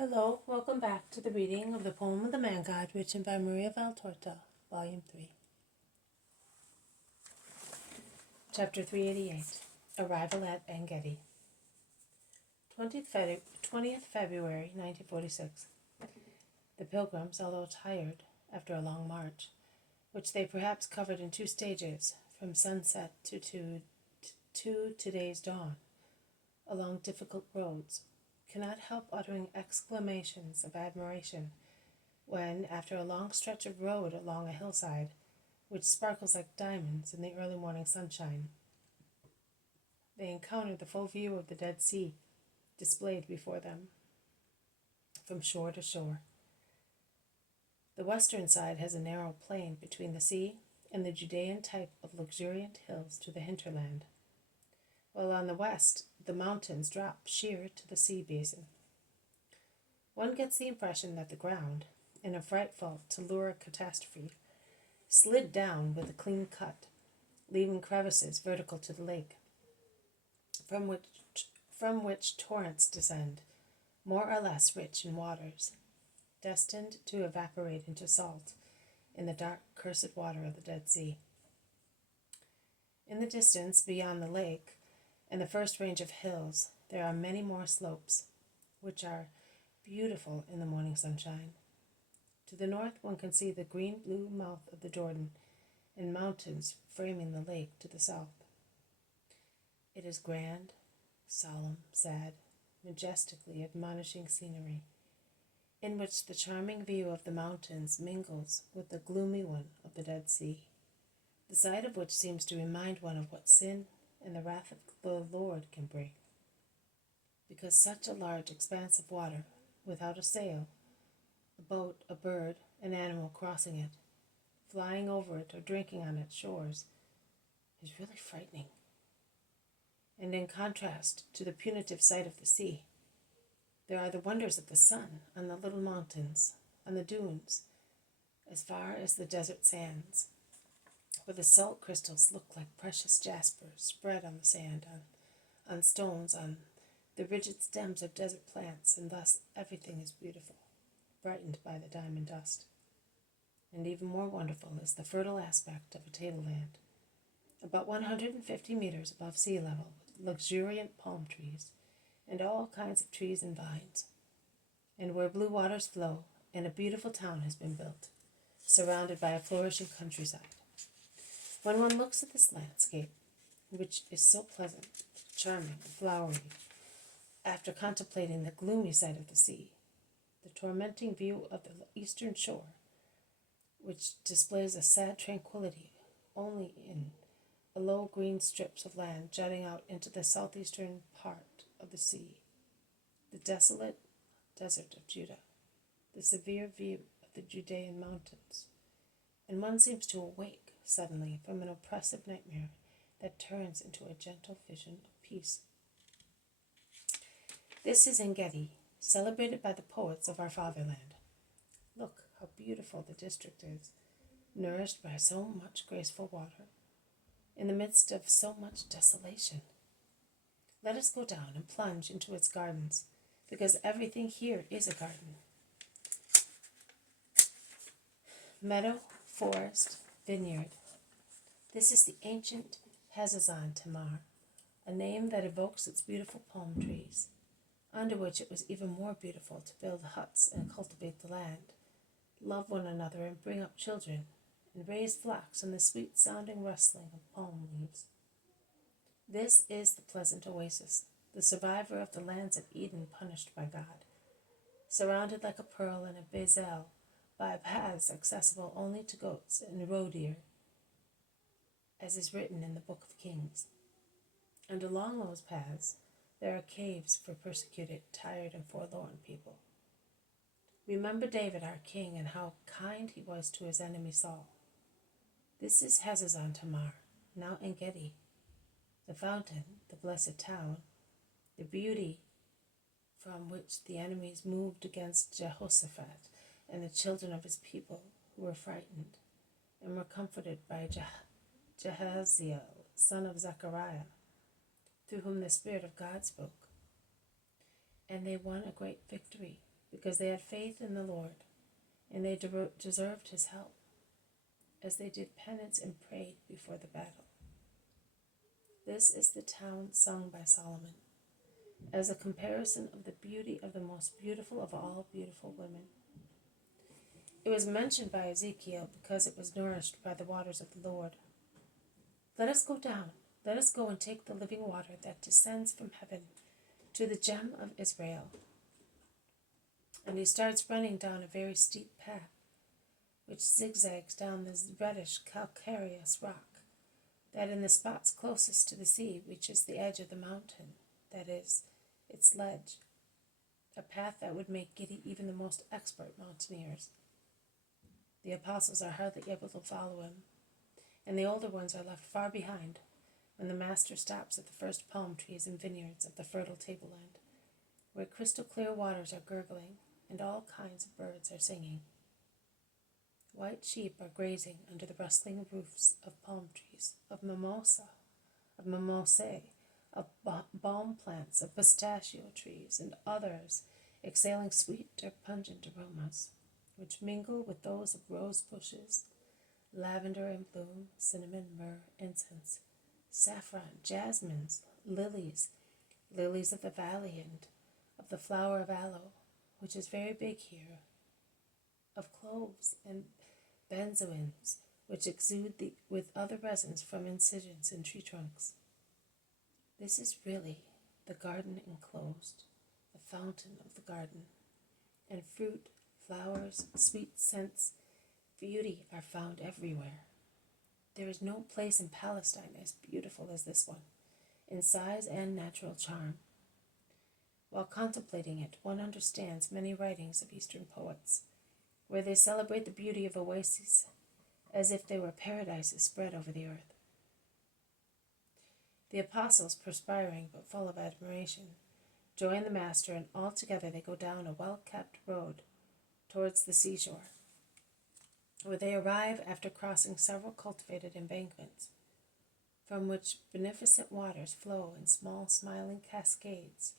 Hello, welcome back to the reading of the poem of the Man God, written by Maria Valtorta, Volume 3. Chapter 388, Arrival at Engedi. 20th February 1946. The pilgrims, although tired after a long march, which they perhaps covered in 2 stages, from sunset to today's dawn, along difficult roads, cannot help uttering exclamations of admiration when, after a long stretch of road along a hillside, which sparkles like diamonds in the early morning sunshine, they encounter the full view of the Dead Sea displayed before them, from shore to shore. The western side has a narrow plain between the sea and the Judean type of luxuriant hills to the hinterland, while on the west the mountains drop sheer to the sea basin. One gets the impression that the ground, in a frightful Tellura catastrophe, slid down with a clean cut, leaving crevices vertical to the lake, from which torrents descend, more or less rich in waters, destined to evaporate into salt in the dark, cursed water of the Dead Sea. In the distance, beyond the lake, and the first range of hills, there are many more slopes, which are beautiful in the morning sunshine. To the north one can see the green-blue mouth of the Jordan and mountains framing the lake to the south. It is grand, solemn, sad, majestically admonishing scenery, in which the charming view of the mountains mingles with the gloomy one of the Dead Sea, the sight of which seems to remind one of what sin and the wrath of the Lord can bring, because such a large expanse of water, without a sail, a boat, a bird, an animal crossing it, flying over it or drinking on its shores, is really frightening. And in contrast to the punitive sight of the sea, there are the wonders of the sun on the little mountains, on the dunes, as far as the desert sands, where the salt crystals look like precious jasper spread on the sand, on stones, on the rigid stems of desert plants, and thus everything is beautiful, brightened by the diamond dust. And even more wonderful is the fertile aspect of a tableland, about 150 meters above sea level, with luxuriant palm trees, and all kinds of trees and vines, and where blue waters flow, and a beautiful town has been built, surrounded by a flourishing countryside. When one looks at this landscape, which is so pleasant, charming, and flowery, after contemplating the gloomy sight of the sea, the tormenting view of the eastern shore, which displays a sad tranquility only in a low green strips of land jutting out into the southeastern part of the sea, the desolate desert of Judah, the severe view of the Judean mountains, and one seems to awake suddenly from an oppressive nightmare that turns into a gentle vision of peace. This is Engedi, celebrated by the poets of our fatherland. Look how beautiful the district is, nourished by so much graceful water, in the midst of so much desolation. Let us go down and plunge into its gardens, because everything here is a garden. Meadow, forest, vineyard. This is the ancient Hazazon Tamar, a name that evokes its beautiful palm trees, under which it was even more beautiful to build huts and cultivate the land, love one another and bring up children, and raise flocks in the sweet-sounding rustling of palm leaves. This is the pleasant oasis, the survivor of the lands of Eden punished by God, surrounded like a pearl in a bezel by paths accessible only to goats and roe deer, as is written in the Book of Kings. And along those paths there are caves for persecuted, tired, and forlorn people. Remember David, our king, and how kind he was to his enemy Saul. This is Hazazon Tamar, now Engedi, the fountain, the blessed town, the beauty from which the enemies moved against Jehoshaphat and the children of his people who were frightened and were comforted by Jehaziel, son of Zechariah, through whom the Spirit of God spoke. And they won a great victory, because they had faith in the Lord, and they deserved his help, as they did penance and prayed before the battle. This is the town sung by Solomon, as a comparison of the beauty of the most beautiful of all beautiful women. It was mentioned by Ezekiel because it was nourished by the waters of the Lord. Let us go down, let us go and take the living water that descends from heaven to the gem of Israel. And he starts running down a very steep path, which zigzags down this reddish calcareous rock, that in the spots closest to the sea reaches the edge of the mountain, that is, its ledge, a path that would make giddy even the most expert mountaineers. The apostles are hardly able to follow him, and the older ones are left far behind when the master stops at the first palm trees and vineyards of the fertile tableland, where crystal clear waters are gurgling and all kinds of birds are singing. White sheep are grazing under the rustling roofs of palm trees, of mimosae, of balm plants, of pistachio trees, and others exhaling sweet or pungent aromas, which mingle with those of rose bushes, lavender in bloom, cinnamon, myrrh, incense, saffron, jasmines, lilies of the valley, and of the flower of aloe, which is very big here, of cloves and benzoins, which exude with other resins from incisions in tree trunks. This is really the garden enclosed, the fountain of the garden, and fruit, flowers, sweet scents, beauty are found everywhere. There is no place in Palestine as beautiful as this one, in size and natural charm. While contemplating it, one understands many writings of Eastern poets, where they celebrate the beauty of oases as if they were paradises spread over the earth. The apostles, perspiring but full of admiration, join the master, and all together they go down a well-kept road towards the seashore, where they arrive after crossing several cultivated embankments, from which beneficent waters flow in small smiling cascades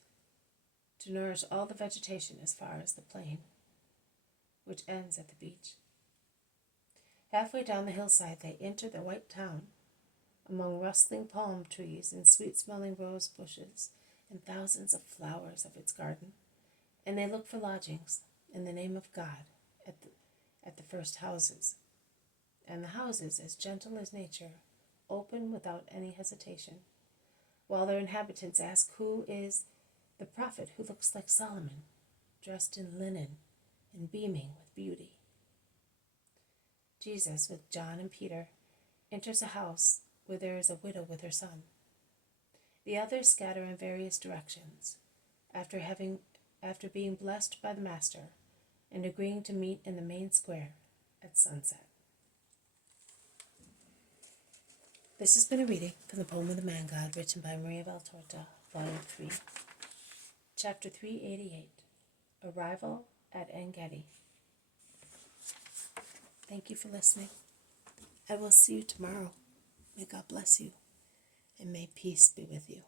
to nourish all the vegetation as far as the plain, which ends at the beach. Halfway down the hillside they enter the white town, among rustling palm trees and sweet-smelling rose bushes and thousands of flowers of its garden, and they look for lodgings, in the name of God, at the first houses. And the houses, as gentle as nature, open without any hesitation, while their inhabitants ask who is the prophet who looks like Solomon, dressed in linen and beaming with beauty. Jesus, with John and Peter, enters a house where there is a widow with her son. The others scatter in various directions, after being blessed by the Master and agreeing to meet in the main square at sunset. This has been a reading from the poem of the Man God, written by Maria Valtorta, Volume 3, Chapter 388, Arrival at Engedi. Thank you for listening. I will see you tomorrow. May God bless you, and may peace be with you.